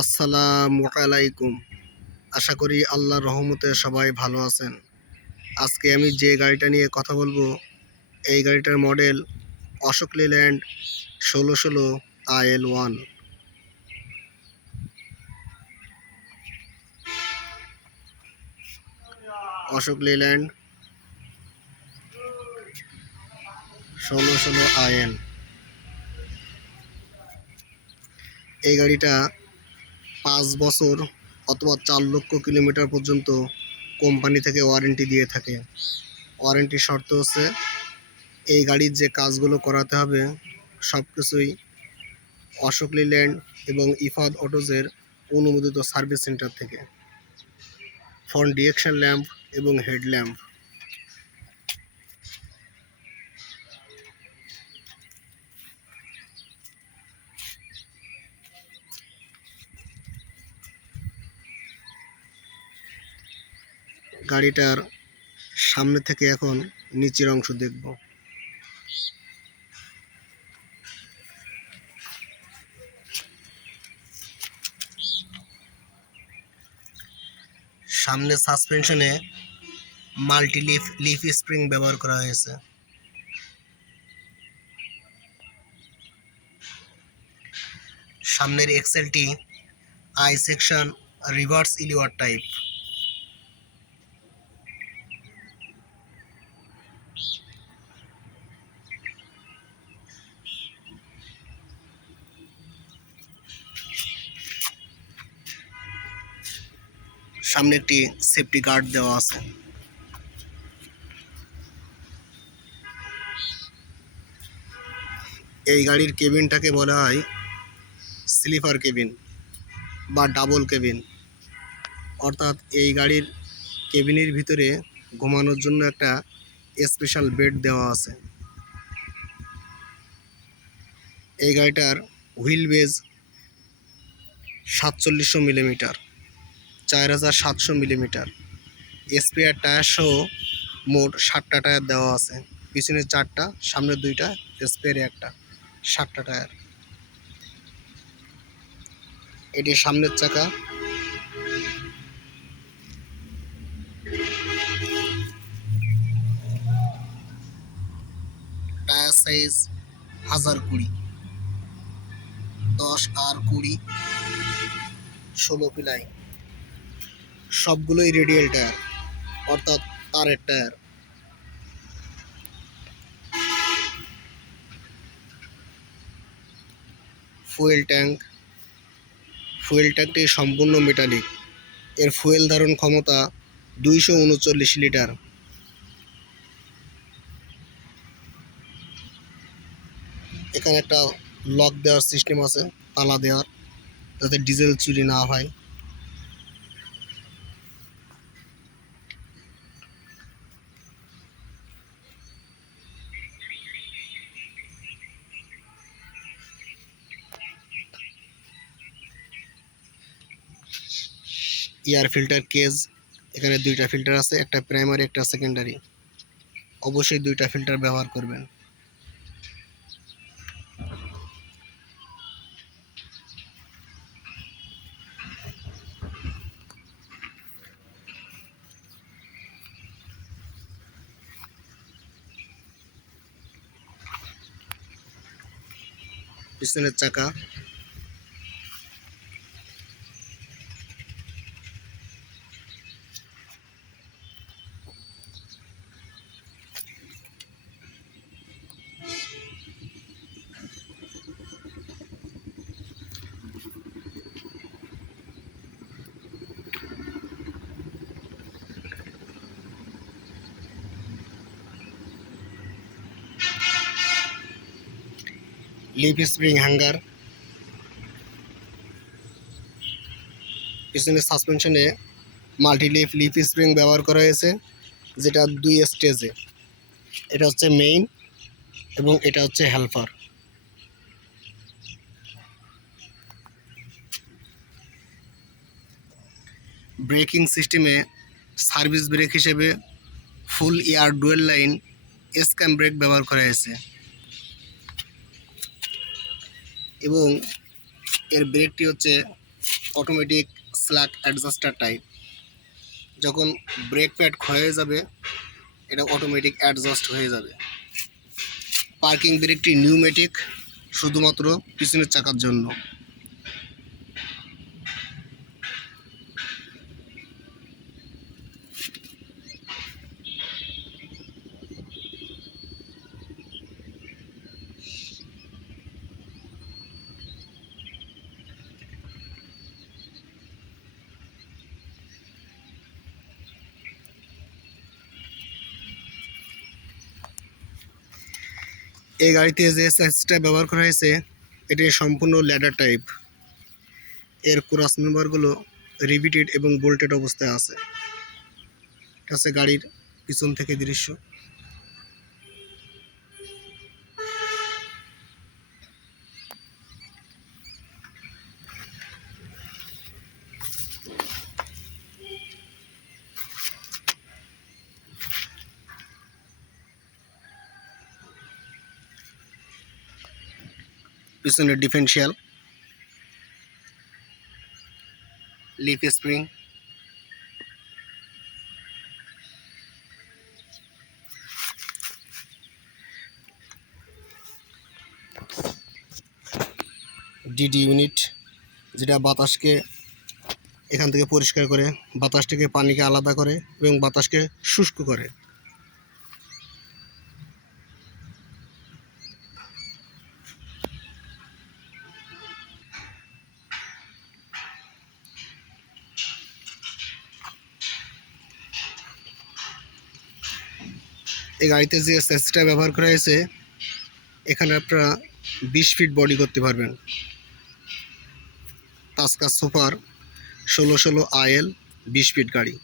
আসসালামু আলাইকুম। আশা করি আল্লাহর রহমতে সবাই ভালো আছেন। আজকে আমি যে গাড়িটা নিয়ে কথা বলবো, এই গাড়িটার model Ashok Leyland 1616 IL1। Ashok Leyland 1616 IL। এই গাড়িটা 5 বছর অথবা 4 লক্ষ কিলোমিটার পর্যন্ত কোম্পানি থেকে ওয়ারেন্টি দিয়ে থাকে। ওয়ারেন্টির শর্ত হচ্ছে এই গাড়ির যে কাজগুলো করাতে হবে সব কিছুই অশোক লেল্যান্ড এবং ইফাদ অটোজের অনুমোদিত সার্ভিস সেন্টার থেকে। ফ্রন্ট ডিরেকশন ল্যাম্প এবং হেডল্যাম্প। গাড়িটার সামনে থেকে এখন নিচের অংশ দেখব। সামনে সাসপেনশনে মাল্টি লিফ স্প্রিং ব্যবহার করা হয়েছে। সামনের এক্সেলটি আই সেকশন রিভার্স ইলিওয়ার টাইপ। সামনে একটি সেফটি গার্ড দেওয়া আছে। এই গাড়ির কেবিনটাকে বলা হয় স্লিপার কেবিন বা ডাবল কেবিন, অর্থাৎ এই গাড়ির কেবিনের ভিতরে ঘুমানোর জন্য একটা স্পেশাল বেড দেওয়া আছে। এই গাড়িটার wheel base 4700 millimetre, 4700 millimetre. Spare tyre সহ মোট 7টা টায়ার দেওয়া আছে। পিছনে 4টা, সামনে 2টা, স্পেয়ারে 1টা, 7টা টায়ার। এটি সামনের চাকা। টায়ার সাইজ 1020, 10 আর 20, 16 পিলাই। সবগুলোই রেডিয়াল টায়ার, অর্থাৎ তারের টায়ার। ফুয়েল ট্যাঙ্কটি সম্পূর্ণ মেটালিক। এর ফুয়েল ধারণ ক্ষমতা 239 লিটার। এখানে একটা লক দেওয়ার সিস্টেম আছে, তালা দেওয়ার, যাতে ডিজেল চুরি না হয়। এয়ার ফিল্টার কেজ, এখানে 2টা ফিল্টার আছে, একটা প্রাইমারি একটা সেকেন্ডারি। অবশ্যই 2টা ফিল্টার ব্যবহার করবেন। পিছনের চাকা, লিফ স্প্রিং হ্যাঙ্গার। পিছনের সাসপেনশনে মাল্টি লিফ স্প্রিং ব্যবহার করা হয়েছে, যেটা 2 স্টেজে। এটা হচ্ছে মেইন এবং এটা হচ্ছে হেল্পার। ব্রেকিং সিস্টেমে সার্ভিস ব্রেক হিসেবে full air dual line S cam brake ব্যবহার করা হয়েছে এবং এর ব্রেকটি হচ্ছে অটোমেটিক স্ল্যাক অ্যাডজাস্টার টাইপ। যখন ব্রেক প্যাড ক্ষয়ে যাবে এটা অটোমেটিক অ্যাডজাস্ট হয়ে যাবে। পার্কিং ব্রেকটি নিউমেটিক, শুধুমাত্র পিছনের চাকার জন্য। এই গাড়িতে যে স্যাসিসটা ব্যবহার করা হয়েছে এটি সম্পূর্ণ ল্যাডার টাইপ। এর ক্রস মেম্বারগুলো রিভিটেড এবং বোল্টেড অবস্থায় আছে। এটা হচ্ছে গাড়ির পিছন থেকে দৃশ্য। পিছনে differential, leaf spring, DD unit, যেটা বাতাসকে এখান থেকে পরিষ্কার করে, বাতাস থেকে পানিকে আলাদা করে এবং বাতাসকে শুষ্ক করে। এই গাড়িতে যে স্যাসিসটা ব্যবহার করা হয়েছে এখানে আপনারা 20 ফিট বডি করতে পারবেন। টাস্কা সুপার 1616 আইএল 20 ফিট গাড়ি।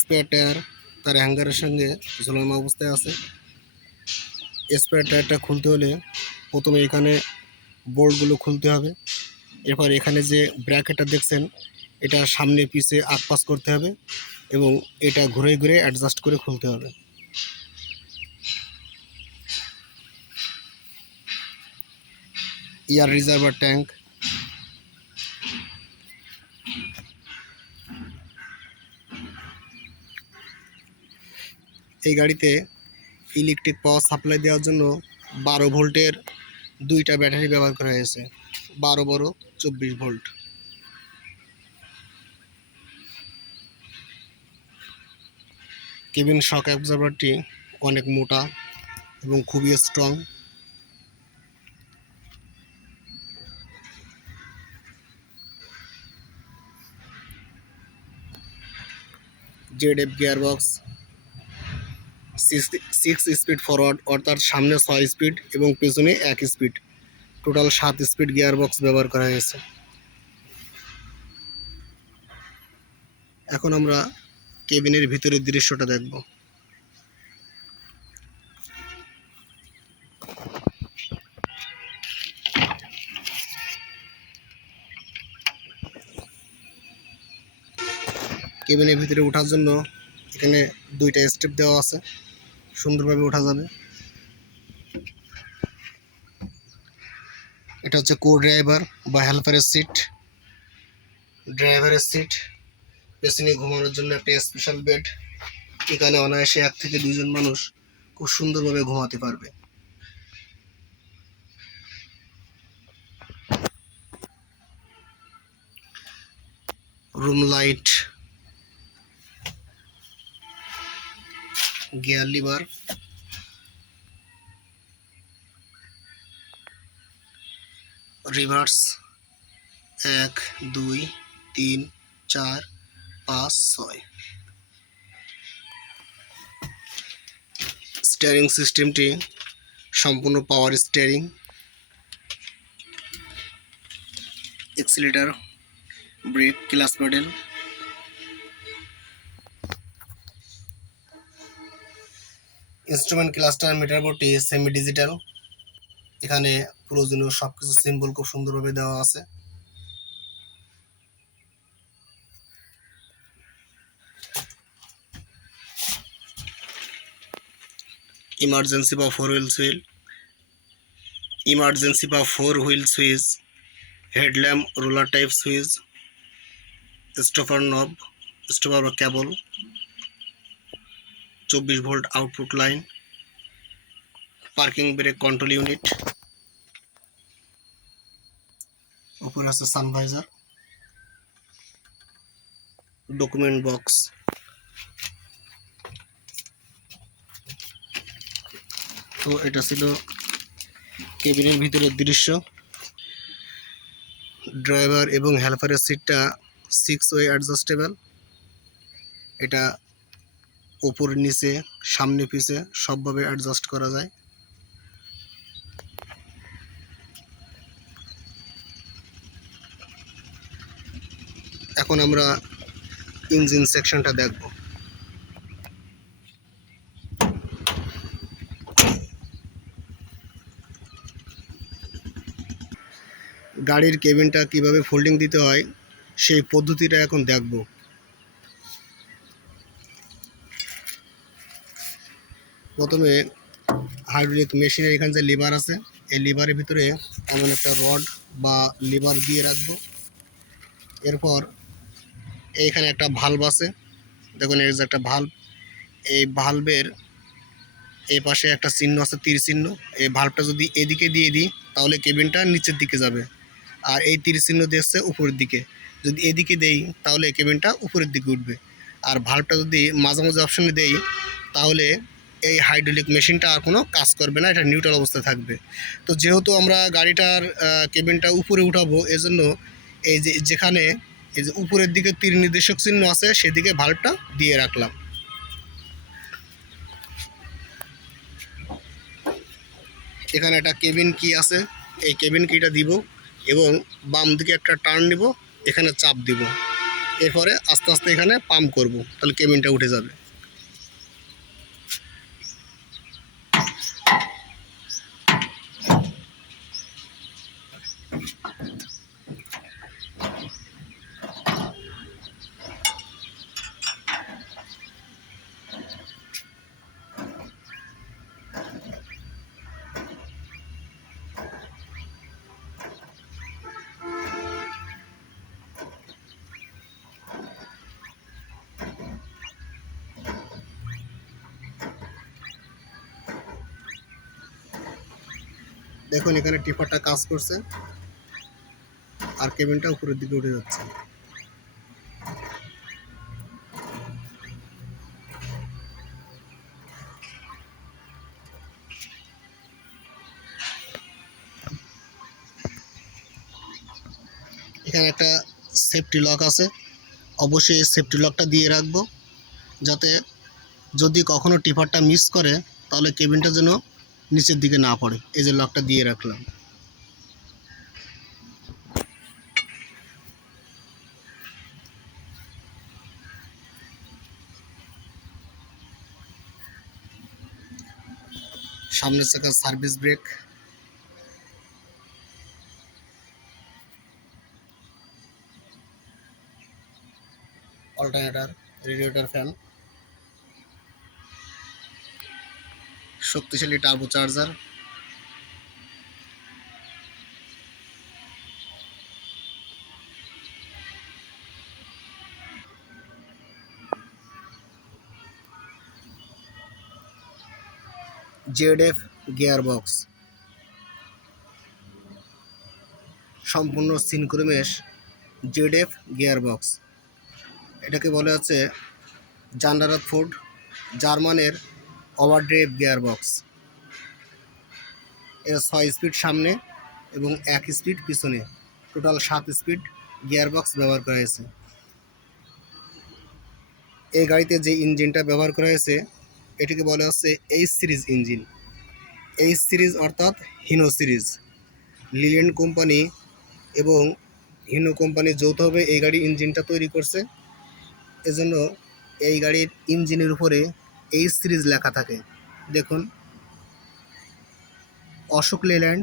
স্পেয়ার টায়ার তার হ্যাঙ্গারের সঙ্গে ঝোলানো অবস্থায় আছে। স্পেয়ার টায়ারটা খুলতে হলে প্রথমে এখানে বোল্টগুলো খুলতে হবে। এরপর এখানে যে ব্র্যাকেটটা দেখছেন এটা সামনে পিছে আকপাস করতে হবে এবং এটা ঘুরে ঘুরে অ্যাডজাস্ট করে খুলতে হবে। এয়ার রিজার্ভার ট্যাঙ্ক, এই গাড়িতে ইলেকট্রিক পাওয়ার সাপ্লাই দেওয়ার জন্য 12 ভোল্টের 2টা ব্যাটারি ব্যবহার করা হয়েছে। 12 24 ভোল্ট। কেবিন শক অ্যাবজর্ভারটি অনেক মোটা এবং খুবই strong. Z-F gearbox, 6 speed forward, অর্থাৎ সামনে 6 স্পিড এবং পেছনে 1 স্পিড, টোটাল 7 স্পিড গিয়ারবক্স ব্যবহার করা হয়েছে। এখন আমরা কেবিনের ভিতরের দৃশ্যটা দেখব। কেবিনের ভিতরে ওঠার জন্য এখানে 2টা স্টেপ দেওয়া আছে, সুন্দরভাবে ওঠা যাবে। এটা হচ্ছে কো ড্রাইভার বা হেল্পারের সিট। ড্রাইভারের সিট, পেছনে ঘুমানোর জন্য একটা স্পেশাল বেড। এখানে অনায়াসে 1 থেকে 2 জন মানুষ খুব সুন্দরভাবে ঘুমাতে পারবে। Room light, gear lever, reverse 1 2 3 4 5 6। Steering সিস্টেমটি সম্পূর্ণ power steering. Accelerator, brake, clutch pedal. Instrument cluster meter বোর্ডটি সেমি ডিজিটাল। এখানে প্রয়োজনীয় সবকিছু সিম্বল খুব সুন্দরভাবে দেওয়া আছে। ইমার্জেন্সি বা four wheel switch, headlamp roller type switch, stopper নব, স্টপার বা কেবল, 24 volt output line, parking brake control unit, উপরে আছে সানভাইজার, ডকুমেন্ট বক্স। তো এটা ছিল কেবিনের ভিতরের দৃশ্য। ড্রাইভার এবং হেল্পারের সিটটা 6 ওয়ে অ্যাডজাস্টেবল। এটা উপর নিচে সামনে পিছে সবভাবে অ্যাডজাস্ট করা যায়। এখন আমরা ইঞ্জিন সেকশনটা দেখব। গাড়ির কেবিনটা কিভাবে ফোল্ডিং দিতে হয় সেই পদ্ধতিটা এখন দেখব। প্রথমে হাইড্রোলিক মেশিনের এখানে যে লিভার আছে, এই লিভারের ভিতরে এমন একটা রড বা লিভার দিয়ে রাখবো। এরপর এইখানে একটা ভালভ আছে, দেখুন এই যে একটা ভালভ। এই ভালভের এই পাশে একটা চিহ্ন আছে, তীর চিহ্ন। এই ভালভটা যদি এদিকে দিয়ে দিই তাহলে কেবিনটা নিচের দিকে যাবে, আর এই তীর চিহ্ন দিচ্ছে উপরের দিকে। যদি এদিকে দেই তাহলে কেবিনটা উপরের দিকে উঠবে। আর ভালভটা যদি মাঝামাঝি অপশনে দেই তাহলে এই হাইড্রোলিক মেশিনটা আর কোনো কাজ করবে না, এটা নিউট্রাল অবস্থায় থাকবে। তো যেহেতু আমরা গাড়িটার কেবিনটা উপরে উঠাবো, এজন্য এই যে যেখানে এই যে উপরের দিকে তীর নির্দেশক চিহ্ন আছে সেদিকে ভালভটা দিয়ে রাখলাম। এখানে একটা কেবিন কি আছে, এই কেবিন কিটা দিব এবং বাম দিকে একটা টার্ন নিব, এখানে চাপ দিব। এরপরে আস্তে আস্তে এখানে পাম্প করব, তাহলে কেবিনটা উঠে যাবে। দেখুন এখানে টিপারটা কাজ করছে আর কেবিনটা উপরের দিকে উঠে যাচ্ছে। এখানে একটা সেফটি লক আছে, অবশ্যই এই সেফটি লকটা দিয়ে রাখবো, যাতে যদি কখনো টিপারটা মিস করে তাহলে কেবিনটা যেন নিচের দিকে না পড়ে। এই যে লকটা দিয়ে রাখলাম। সামনের চাকা service brake, alternator, radiator fan, শক্তিশালী turbo charger, ZF gear box, সম্পূর্ণ সিনক্রোমেশ জেডএফ গিয়ার বক্স। এটাকে বলা হচ্ছে জান্ডারাত ফোর্ড জার্মানের ওভারড্রাইভ গিয়ার বক্স। এর 6 স্পিড সামনে এবং 1 স্পিড পিছনে, টোটাল 7 স্পিড গিয়ার বক্স ব্যবহার করা হয়েছে। এই গাড়িতে যে ইঞ্জিনটা ব্যবহার করা হয়েছে এটিকে বলা হচ্ছে H series engine. H series অর্থাৎ হিনো সিরিজ। লিল্যান্ড কোম্পানি এবং হিনো কোম্পানি যৌথভাবে এই গাড়ির ইঞ্জিনটা তৈরি করছে, এজন্য এই গাড়ির ইঞ্জিনের উপরে এইচ সিরিজ লেখা থাকে। দেখুন, Ashok Leyland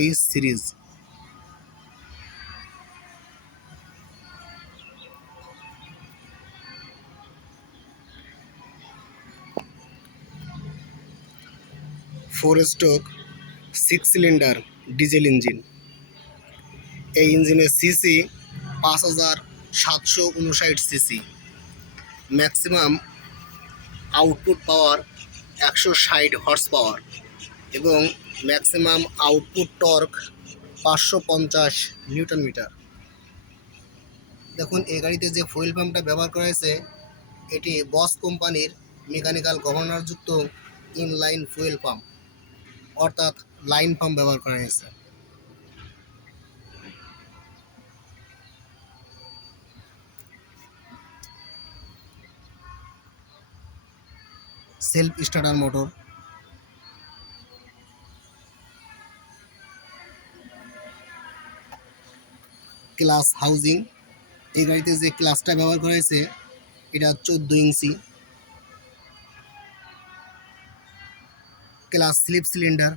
H series. 4 stroke 6 cylinder diesel engine. এই ইঞ্জিনের CC 5759 CC, maximum output power 160 horse power এবং maximum output torque 550 newton metre. দেখুন এই গাড়িতে যে ফুয়েল পাম্পটা ব্যবহার করা হয়েছে এটি বস কোম্পানির মেকানিক্যাল গভর্নরযুক্ত ইনলাইন ফুয়েল পাম্প, অর্থাৎ লাইন পাম্প ব্যবহার করা হয়েছে। Self starter motor, clutch housing. এই গাড়িতে যে ক্লাসটা ব্যবহার করা হয়েছে এটা 14 ইঞ্চি। Clutch slave cylinder,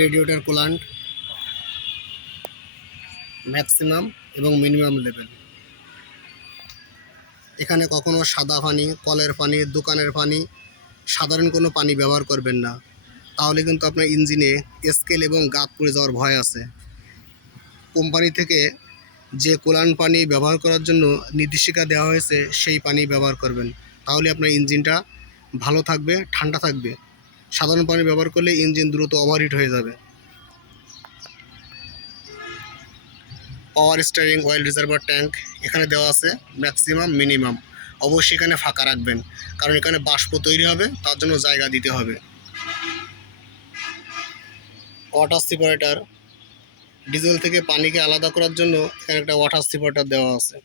radiator coolant, maximum এবং মিনিমাম লেভেল। এখানে কখনো সাদা পানি, কলের পানি, দোকানের পানি, সাধারণ কোনো পানি ব্যবহার করবেন না, তাহলে কিন্তু আপনার ইঞ্জিনে স্কেল এবং গাত পড়ে যাওয়ার ভয় আছে। কোম্পানি থেকে যে কুলান্ট পানি ব্যবহার করার জন্য নির্দেশিকা দেওয়া হয়েছে সেই পানি ব্যবহার করবেন, তাহলে আপনার ইঞ্জিনটা ভালো থাকবে, ঠান্ডা থাকবে। সাধারণ পানি ব্যবহার করলে ইঞ্জিন দ্রুত ওভারহিট হয়ে যাবে। Power steering oil reservoir tank এখানে দেওয়া আছে ম্যাক্সিমাম মিনিমাম। অবশ্যই এখানে ফাঁকা রাখবেন, কারণ এখানে বাষ্প তৈরি হবে, তার জন্য জায়গা দিতে হবে। ওয়াটার সেপারেটর, ডিজেল থেকে পানিকে আলাদা করার জন্য এখানে একটা ওয়াটার সেপারেটর দেওয়া আছে।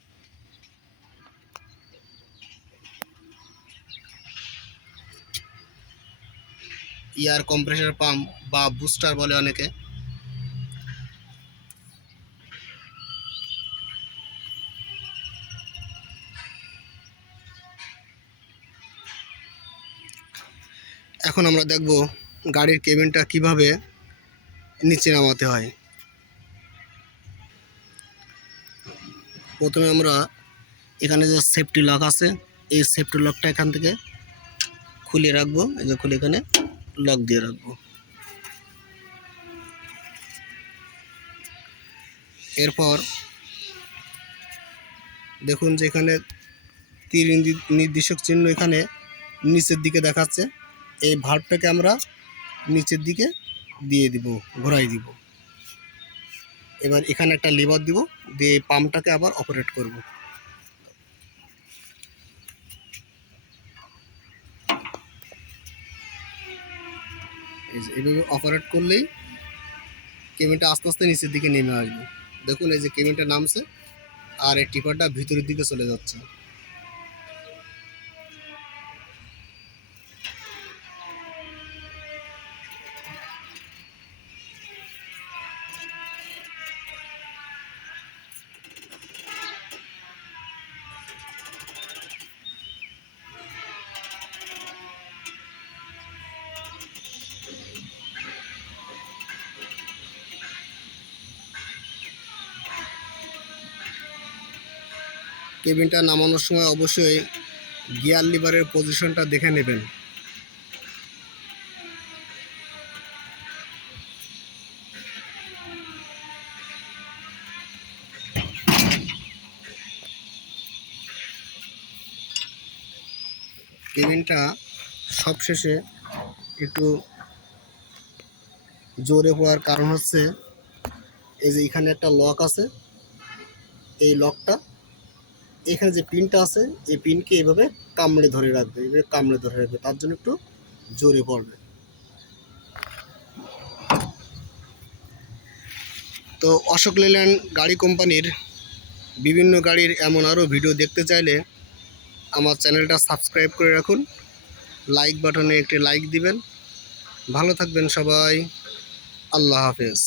এয়ার কম্প্রেসার পাম্প বা বুস্টার বলে অনেকে। এখন আমরা দেখব গাড়ির কেবিনটা কিভাবে নিচে নামাতে হয়। প্রথমে আমরা এখানে যে সেফটি লক আছে এই সেফটি লকটা এখান থেকে খুলে রাখবো, এই যে খুলে এখানে লক দিয়ে রাখবো। এরপর দেখুন যে এখানে তীর নির্দেশক চিহ্ন এখানে নিচের দিকে দেখাচ্ছে, এই ভাল্বটাকে আমরা নিচের দিকে দিয়ে দিব, ঘোরাই দিব। এবার এখানে একটা লিভার দিব, দিয়ে এই পাম্পটাকে আবার অপারেট করব। এইভাবে অপারেট করলেই কেবিনটা আস্তে আস্তে নিচের দিকে নেমে আসবে। দেখুন এই যে কেবিনটা নামছে আর এই টিপারটা ভিতরের দিকে চলে যাচ্ছে। কেবিনটা নামানোর সময় অবশ্যই গিয়ার লিভারের পজিশনটা দেখে নেবেন। কেবিনটা সবশেষে একটু জোরে হওয়ার কারণ হচ্ছে এই যে এখানে একটা লক আছে, এই লকটা এখানে যে পিনটা আছে এই পিনকে এইভাবে কামড়ে ধরে রাখবে, এইভাবে কামড়ে ধরে রাখবে, তার জন্য একটু জোরে পড়বে। তো অশোক লেল্যান্ড গাড়ি কোম্পানির বিভিন্ন গাড়ির এমন আরও ভিডিও দেখতে চাইলে আমার চ্যানেলটা সাবস্ক্রাইব করে রাখুন, লাইক বাটনে একটি লাইক দিবেন। ভালো থাকবেন সবাই, আল্লাহ হাফেজ।